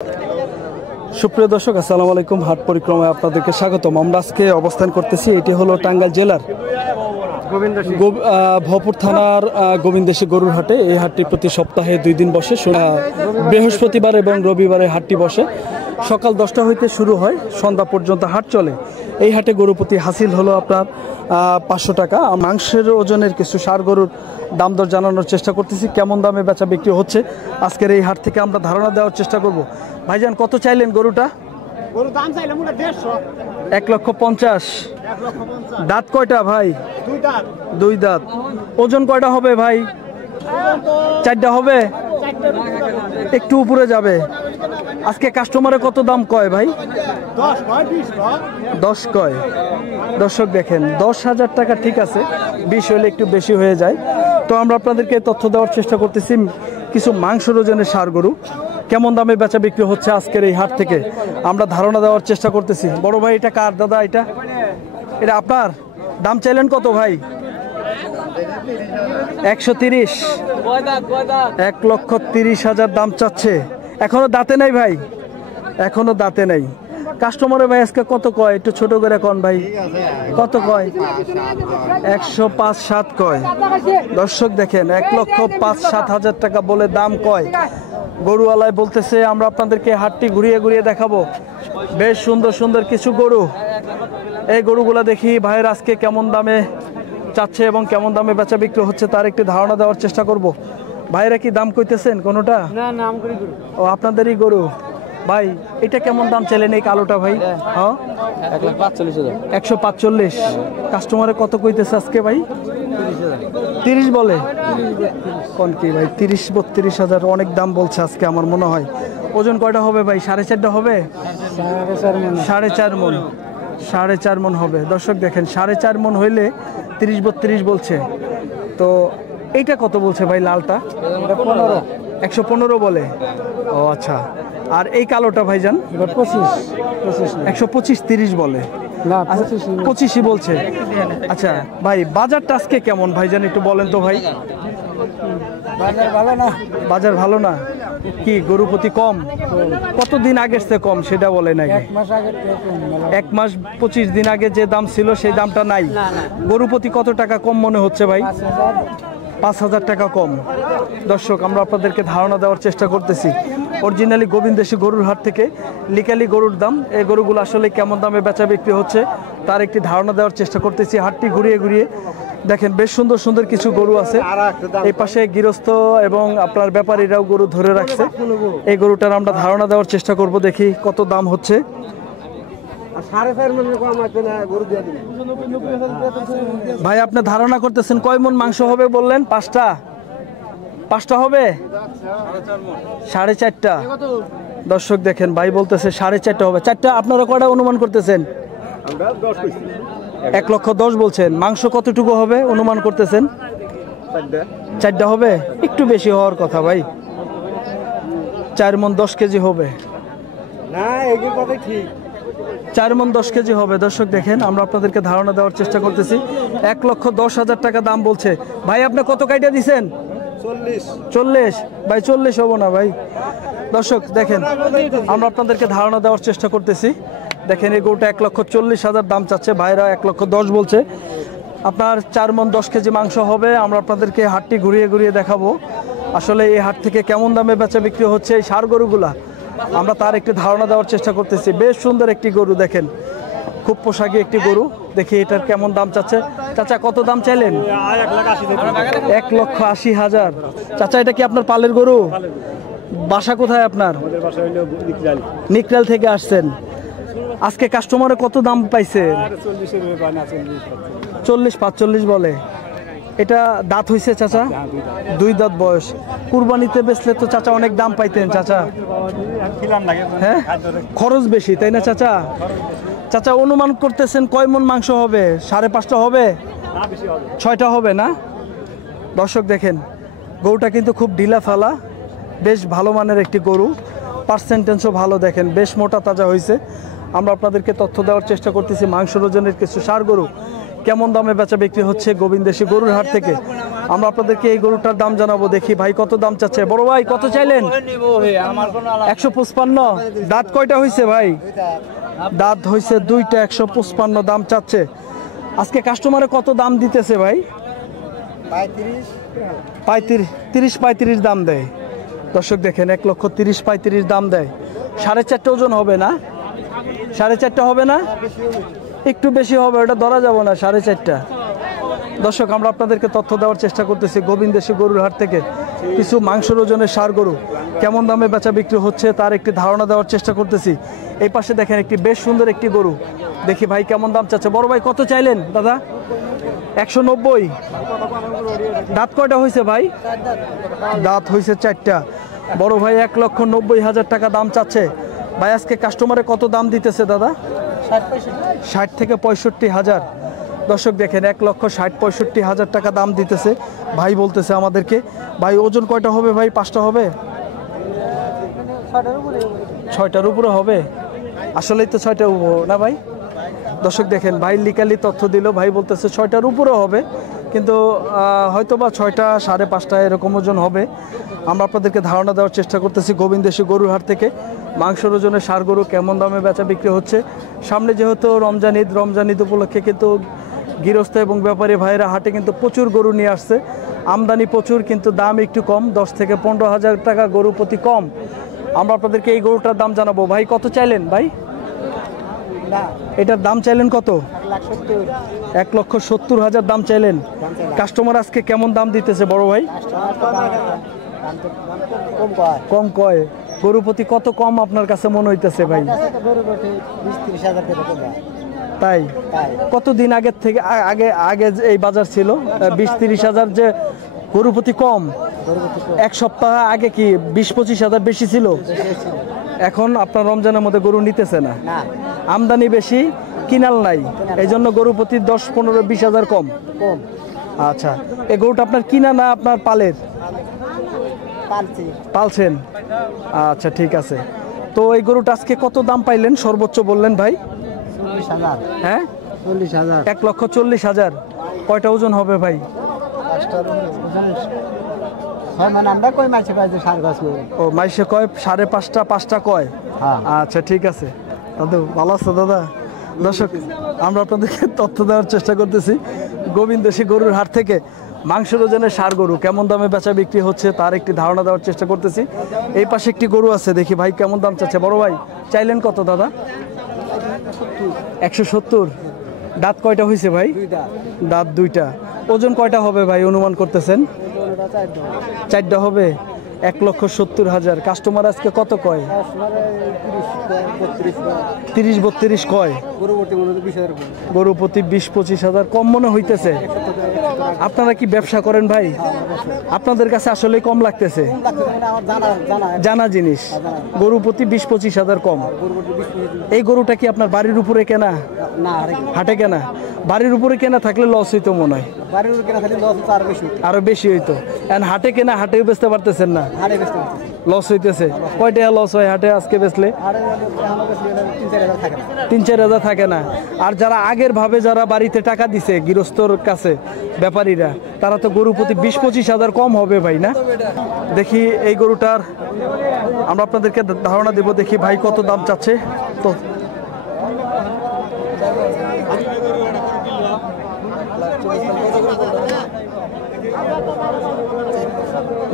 সুপ্রিয় দর্শক, আসসালামু আলাইকুম। হাট পরিক্রমায় আপনাদেরকে স্বাগতম। আমরা আজকে অবস্থান করতেছি, এটি হলো টাঙ্গাইল জেলার ভপুর থানার গোবিন্দেশী গরুর হাটে। এই হাটটি প্রতি সপ্তাহে 2 দিন বসে, বৃহস্পতিবার এবং রবিবারে হাটটি বসে। সকাল 10টা হইতে শুরু হয়, সন্ধ্যা পর্যন্ত হাট চলে। এই হাটে গরু প্রতি হাসিল হলো আপনার 500 টাকা। মাংসের ওজনের কিছু ষাঁড় গরুর দাম দর জানানোর চেষ্টা করতেছি, কেমন দামে বেচা বিক্রি হচ্ছে আজকের এই হাট থেকে আমরা ধারণা দেওয়ার চেষ্টা করব। ভাইজান, কত চাইলেন গরুটা? $1,50,000। 1,50,000। দাঁত কয়টা ভাই? 2 দাঁত। ওজন কয়টা হবে ভাই? 4টা হবে, একটু উপরে যাবে। আজকে কাস্টমারে কত দাম কয় ভাই? 10 কয়। দর্শক দেখেন, 10,000 টাকা ঠিক আছে, 20 হলে একটু বেশি হয়ে যায়। তো আমরা আপনাদেরকে তথ্য দেওয়ার চেষ্টা করতেছি কিছু মাংসের ওজনের ষাঁড় গরু কেমন দামে বেচা বিক্রি হচ্ছে আজকের এই হাট থেকে আমরা ধারণা দেওয়ার চেষ্টা করতেছি। বড় ভাই, এটা কার দাদা? এটা আপনার? দাম চাইলেন কত ভাই? 130। 1,30,000 দাম চাচ্ছে। এখনো দাঁতে নাই ভাই? এখনো দাঁতে নাই। কাস্টমারে ভাই আজকে কত কয়? একটু ছোট করে কোন ভাই, কত কয়? 105-7 কয়। দর্শক দেখেন, 1,05,000-7,000 টাকা বলে দাম কয়। গরুওয়ালায় বলতেছে আমরা আপনাদেরকে হাটটি ঘুরিয়ে ঘুরিয়ে দেখাবো। বেশ সুন্দর সুন্দর কিছু গরু, এই গরুগুলা দেখি ভাইয়ের আজকে কেমন দামে চাচ্ছে এবং কেমন দামে বেচা বিক্রি হচ্ছে তার একটি ধারণা দেওয়ার চেষ্টা করব। ভাইরা কি দাম কইতেছেন কোনোটা? ও, আপনাদেরই গরু। ভাই, এটা কেমন দাম চাইলেন এই কালোটা ভাই? হ্যাঁ, 145। কাস্টমারে কত কইতেছে আজকে ভাই? 30 বলে। কোন কি ভাই, 30-32,000 অনেক দাম বলছে আজকে আমার মনে হয়। ওজন কয়টা হবে ভাই? 4.5 হবে? 4.5 মণ। 4.5 মণ হবে। দর্শক দেখেন, 4.5 মণ হইলে 30-32 বলছে। তো এইটা কত বলছে ভাই লালটা? 115 বলে। ও আচ্ছা। আর এই কালোটা ভাইজান? 125-30 বলে। 25ই বলছে। আচ্ছা ভাই, বাজারটা আজকে কেমন ভাইজান একটু বলেন তো ভাই? বাজার ভালো না। কি গরু প্রতি কম? কতদিন আগের চেয়ে কম সেটা বলে নাকি? 1 মাস 25 দিন আগে যে দাম ছিল সেই দামটা নাই। গরু প্রতি কত টাকা কম মনে হচ্ছে ভাই? 5,000 টাকা কম। দর্শক, আমরা আপনাদেরকে ধারণা দেওয়ার চেষ্টা করতেছি অরিজিনালি গোবিন্দেশী গরুর হাট থেকে লিকালি গরুর দাম। এই গরুগুলো আসলে কেমন দামে বেচা বিক্রি হচ্ছে তার একটি ধারণা দেওয়ার চেষ্টা করতেছি। হাটটি ঘুরিয়ে ঘুরিয়ে দেখেন, বেশ সুন্দর সুন্দর কিছু গরু আছে। এই পাশে গৃহস্থ এবং আপনার ব্যাপারীরাও গরু ধরে রাখছে। এই গরুটার আমরা ধারণা দেওয়ার চেষ্টা করব, দেখি কত দাম হচ্ছে। ভাই, আপনি ধারণা করতেছেন কয় মণ মাংস হবে বললেন? 5টা হবে? 4.5টা। দর্শক দেখেন, ভাই বলতেছে 4.5টা হবে। 4টা আপনারা কয়টা অনুমান করতেছেন? 1,10,000 বলছেন। মাংস কতটুকু হবে অনুমান করতেছেন? 4টা হবে, একটু বেশি হওয়ার কথা ভাই। 4 মণ 10 কেজি হবে। 4 মণ 10 কেজি হবে। দর্শক দেখেন, আমরা আপনাদেরকে ধারণা দেওয়ার চেষ্টা করতেছি। 1,10,000 টাকা দাম বলছে। ভাই, আপনি কত কাইটা দিছেন? 40। ভাই, 40 হবো না ভাই। দর্শক দেখেন, আমরা আপনাদেরকে ধারণা দেওয়ার চেষ্টা করতেছি। দেখেন, এই গরুটা 1,40,000 দাম চাচ্ছে, ভাইরা 1,10,000 বলছে। আপনার 4 মণ 10 কেজি মাংস হবে। আমরা আপনাদেরকে হাটটি ঘুরিয়ে ঘুরিয়ে দেখাবো আসলে এই হাট থেকে কেমন দামে বেচা বিক্রি হচ্ছে এই ষাঁড় গরুগুলা। আমরা তার একটি ধারণা দেওয়ার চেষ্টা করতেছি। বেশ সুন্দর একটি গরু দেখেন, খুব পোশাকি একটি গরু। দেখি এটার কেমন দাম চাচ্ছে। চাচা, কত দাম চাইলেন? 1,80,000। চাচা, এটা কি আপনার পালের গরু? বাসা কোথায় আপনার? নিকরাল থেকে আসছেন। আজকে কাস্টমারে কত দাম পাইছে? 40-45 বলে। এটা দাঁত হইছে চাচা? 2 দাঁত বয়স। কুরবানিতে বেচলে তো চাচা অনেক দাম পাইতেন চাচা। হ্যাঁ, খরচ বেশি তাই না চাচা? চাচা, অনুমান করতেছেন কয় মণ মাংস হবে? 5.5টা হবে? 6টা হবে না? দর্শক দেখেন, গরুটা কিন্তু খুব ঢিলা ফালা, বেশ ভালো মানের একটি গরু। পার্সেন্টেজও ভালো, দেখেন বেশ মোটা তাজা হয়েছে। আমরা আপনাদেরকে তথ্য দেওয়ার চেষ্টা করতেছি মাংসের ওজনের কিছু ষাঁড় গরু কেমন দামে বেচা বিক্রি হচ্ছে গোবিন্দেশী গরুর হাট থেকে। আমরা আপনাদেরকে এই গরুটার দাম জানাবো। দেখি ভাই কত দাম চাচ্ছে। বড় ভাই কত চাইলেন? 155। দাঁত কয়টা হয়েছে ভাই? দাঁত হয়েছে দুইটা, 155 দাম চাচ্ছে। আজকে কাস্টমারে কত দাম দিতেছে ভাই? 30-35 দাম দেয়। দর্শক দেখেন 1,30,35 দাম দেয়। 4.5 ওজন হবে না? 4.5 হবে না? একটু বেশি হবে, ওটা ধরা যাবে না 4.5। দর্শক আমরা আপনাদেরকে তথ্য দেওয়ার চেষ্টা করতেছি গোবিন্দেশী গরুর হাট থেকে। কিছু মাংসের ওজনের ষাঁড় গরু কেমন দামে বেচা বিক্রি হচ্ছে তার একটি ধারণা দেওয়ার চেষ্টা করতেছি। এই পাশে দেখেন একটি বেশ সুন্দর একটি গরু। দেখি ভাই কেমন দাম চাচ্ছে। বড় ভাই কত চাইলেন দাদা? 190। দাঁত কয়টা হয়েছে ভাই? দাঁত হয়েছে 4টা। বড় ভাই 1,90,000 টাকা দাম চাচ্ছে। ভাই আজকে কাস্টমারে কত দাম দিতেছে দাদা? 60 থেকে 65,000। দর্শক দেখেন 1,60,65,000 টাকা দাম দিতেছে ভাই বলতেছে আমাদেরকে। ভাই ওজন কয়টা হবে ভাই? 5টা হবে? 6টার উপরে হবে? আসলেই তো 6টা না ভাই? দর্শক দেখেন ভাই লিকালি তথ্য দিল, ভাই বলতেছে 6টার উপরে হবে, কিন্তু হয়তো বা 6টা 5.5টা এরকম ওজন হবে। আমরা আপনাদেরকে ধারণা দেওয়ার চেষ্টা করতেছি গোবিন্দেশী গরুর হাট থেকে। মাংসের ওজনে ষাঁড় গরু কেমন দামে বেচা বিক্রি হচ্ছে। সামনে যেহেতু রমজান ঈদ উপলক্ষে কিন্তু গৃহস্থ এবং ব্যাপারী ভাইয়েরা হাটে কিন্তু প্রচুর গরু নিয়ে আসছে। আমদানি প্রচুর, কিন্তু দাম একটু কম, 10 থেকে 15,000 টাকা গরু প্রতি কম। আমরা আপনাদেরকে এই গরুটার দাম জানাবো। ভাই কত চাইলেন ভাই? এটার দাম চাইলেন কত? 1,70,000 দাম চাইলেন। কাস্টমার আজকে কেমন দাম দিতেছে বড় ভাই? কম কয়। গরু প্রতি কত কম আপনার কাছে মনে হইতেছে ভাই? তাই? কতদিন আগের থেকে আগে এই বাজার ছিল 20-30,000 যে গরু প্রতি কম? এক সপ্তাহ আগে কি 20-25,000 বেশি ছিল? এখন আপনার রমজানের মধ্যে গরু নিতেছে না, আমদানি বেশি, কিনাল নাই, এই জন্য গরু প্রতি 10-15-20,000 কম। আচ্ছা, এই গরুটা আপনার কিনা না আপনার পালের? পালছেন। আচ্ছা ঠিক আছে। তো এই গরুটা আজকে কত দাম পাইলেন সর্বোচ্চ বললেন ভাই? 40,000। হ্যাঁ 40,000। 1,40,000। কয়টা ওজন হবে ভাই? আমরা কই মাইছে কয় যে 5.5 ও মাইসে কয় 5.5টা 5টা কয়। আচ্ছা ঠিক আছে দাদু, ভালো আছো দাদা? দর্শক আমরা আপনাদেরকে তথ্য দেওয়ার চেষ্টা করতেছি গোবিন্দেশী গরুর হাট থেকে। মাংসের ওজনে ষাঁড় গরু কেমন দামে বেচা বিক্রি হচ্ছে তার একটি ধারণা দেওয়ার চেষ্টা করতেছি। এই পাশে একটি গরু আছে, দেখি ভাই কেমন দাম চাচ্ছে। বড় ভাই চাইলেন কত দাদা? 170। দাঁত কয়টা হয়েছে ভাই? দাঁত 2টা। ওজন কয়টা হবে ভাই অনুমান করতেছেন? 4টা হবে। 1,70,000। কাস্টমার আজকে কত কয়? 30-32 কয়। গরু প্রতি 20-25,000 কম মনে হইতেছে। আপনারা কি ব্যবসা করেন ভাই? আপনাদের কাছে আসলে কম লাগতেছে? জানা জিনিস, গরু প্রতি 20-25,000 কম। এই গরুটা কি আপনার বাড়ির উপরে কেনা? হাটে কেনা? বাড়ির উপরে কেনা থাকলে লস হইতো মনে হয়, আরো বেশি হইতো। হাটে কেনা হাটেও বেচতে পারতেছেন না, লস হইতেছে। কয় টাকা লস হয় হাটে আজকে বেচলে? 3-4 হাজার থাকে না। আর যারা আগের ভাবে যারা বাড়িতে টাকা দিছে গৃহস্থর কাছে ব্যাপারীরা, তারা তো গরু প্রতি 20-25,000 কম হবে ভাই না? দেখি এই গরুটার আমরা আপনাদেরকে ধারণা দেব। দেখি ভাই কত দাম চাচ্ছে। তো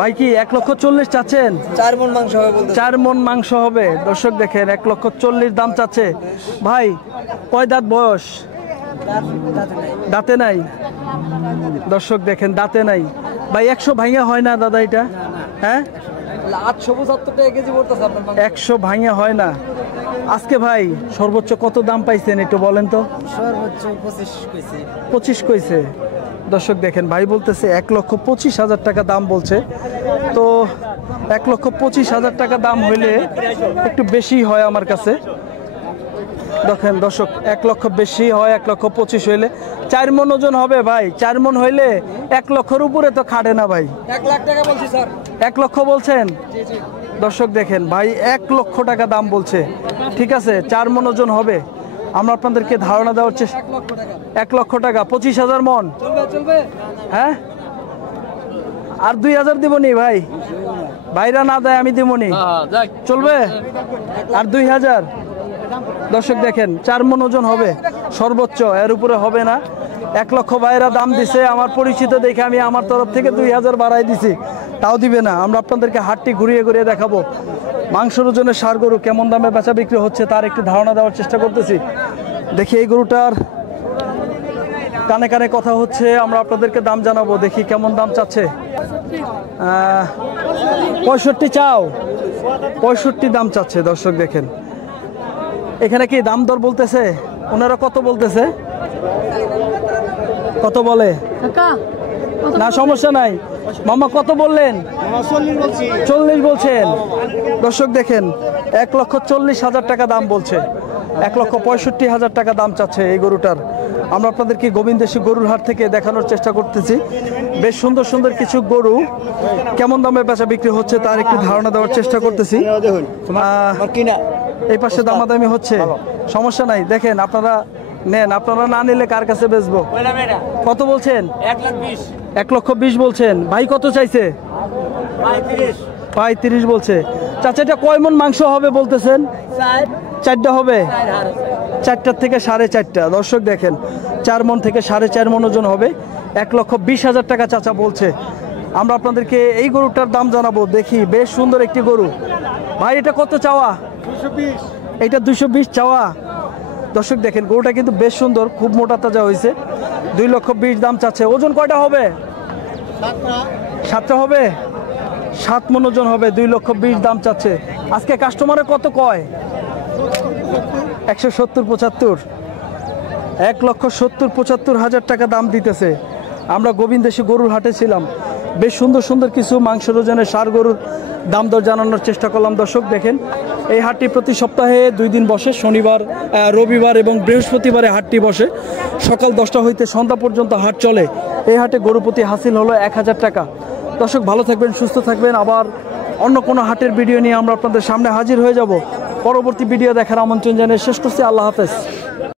ভাই কি 1,40,000 চাচ্ছেন? 4 মণ মাংস হবে বলতে। 4 মণ মাংস হবে। দর্শক দেখেন 1,40,000 দাম চাচ্ছে। ভাই কয় দাঁত বয়স? দাঁতে নাই। দর্শক দেখেন দাঁতে নাই। ভাই 100 ভাঙা হয় না দাদা এটা? হ্যাঁ 875 টাকা কেজি পড়তেছে আপনার মাংস। 100 ভাঙা হয় না। আজকে ভাই সর্বোচ্চ কত দাম পাইছেন একটু বলেন তো? সর্বোচ্চ 25 কইছে। 25 কইছে। দর্শক দেখেন ভাই বলতেছে 1,25,000 টাকা দাম বলছে। তো 1,25,000 টাকা দাম হইলে একটু বেশি হয় আমার কাছে। দেখেন দর্শক 1 লক্ষ বেশি হয়, 1,25,000 হইলে 4 মণ ওজন হবে ভাই। 4 মণ হইলে 1 লক্ষের উপরে তো খাটে না ভাই। 1 লাখ টাকা বলছি স্যার। 1 লক্ষ বলছেন? দর্শক দেখেন ভাই 1 লক্ষ টাকা দাম বলছে। ঠিক আছে 4 মণ ওজন হবে। আমরা আপনাদেরকে ধারণা দেওয়ার চেষ্টা 1 লক্ষ টাকা 1 লক্ষ টাকা 25,000 মন চলবে চলবে হ্যাঁ আর 2,000 দিবনি ভাই ভাইরা না দেয় আমি দিবনি চলবে আর 2,000 দর্শক দেখেন 4 মণ ওজন হবে সর্বোচ্চ এর উপরে হবে না 1 লক্ষ ভাইরা দাম দিছে আমার পরিচিত দেখে আমি আমার তরফ থেকে 2,000 বাড়াই দিছি তাও দিবে না আমরা আপনাদেরকে হাটটি ঘুরিয়ে ঘুরিয়ে দেখাবো মাংসের ওজনের ষাঁড় গরু কেমন দামে বেচা বিক্রি হচ্ছে তার একটু ধারণা দেওয়ার চেষ্টা করতেছি দেখি এই গরুটার কানে কানে কথা হচ্ছে আমরা আপনাদেরকে দাম জানাবো দেখি কেমন দাম চাচ্ছে 65 চাও 65 দাম চাচ্ছে দর্শক দেখেন এখানে কি দাম দর বলতেছে ওনারা কত বলতেছে কত বলে না সমস্যা নাই মামা কত বললেন 40 বলছেন দর্শক দেখেন 1,40,000 টাকা দাম বলছে 1,65,000 টাকা দাম চাচ্ছে এই গরুটার আমরা আপনাদেরকে গোবিন্দেশী গরুর হাট থেকে দেখানোর চেষ্টা করতেছি বেশ সুন্দর সুন্দর কিছু গরু কেমন দামে বেচা বিক্রি হচ্ছে তার একটু ধারণা দেওয়ার চেষ্টা করতেছি এই পাশে দামাদামি হচ্ছে সমস্যা নাই দেখেন আপনারা নেন আপনারা না নিলে কার কাছে বেচবো কত বলছেন 1,20,000 বলছেন ভাই কত চাইছে 35 বলছে চাচা এটা কয় মণ মাংস হবে বলতেছেন 4টা হবে 4টার থেকে 4.5টা দর্শক দেখেন 4 মণ থেকে 4.5 মণ ওজন হবে 1,20,000 টাকা চাচা বলছে আমরা আপনাদেরকে এই গরুটার দাম জানাবো দেখি বেশ সুন্দর একটি গরু ভাই এটা কত চাওয়া 220 এটা 220 চাওয়া দর্শক দেখেন গরুটা কিন্তু বেশ সুন্দর খুব মোটা তাজা হয়েছে 2,20,000 দাম চাচ্ছে ওজন কয়টা হবে 7টা হবে 7 মণ ওজন হবে 2,20,000 দাম চাচ্ছে আজকে কাস্টমারে কত কয় 170-75 1,70-75,000 টাকা দাম দিতেছে আমরা গোবিন্দেশী গরুর হাটে ছিলাম বেশ সুন্দর সুন্দর কিছু মাংসের ওজনের ষাঁড় গরুর দাম দর জানানোর চেষ্টা করলাম দর্শক দেখেন এই হাটটি প্রতি সপ্তাহে 2 দিন বসে শনিবার রবিবার এবং বৃহস্পতিবারে হাটটি বসে সকাল 10টা হইতে সন্ধ্যা পর্যন্ত হাট চলে এই হাটে গরু প্রতি হাসিল হলো 1,000 টাকা দর্শক ভালো থাকবেন সুস্থ থাকবেন আবার অন্য কোনো হাটের ভিডিও নিয়ে আমরা আপনাদের সামনে হাজির হয়ে যাব পরবর্তী ভিডিও দেখার আমন্ত্রণ জানিয়ে শেষ করছি আল্লাহ হাফেজ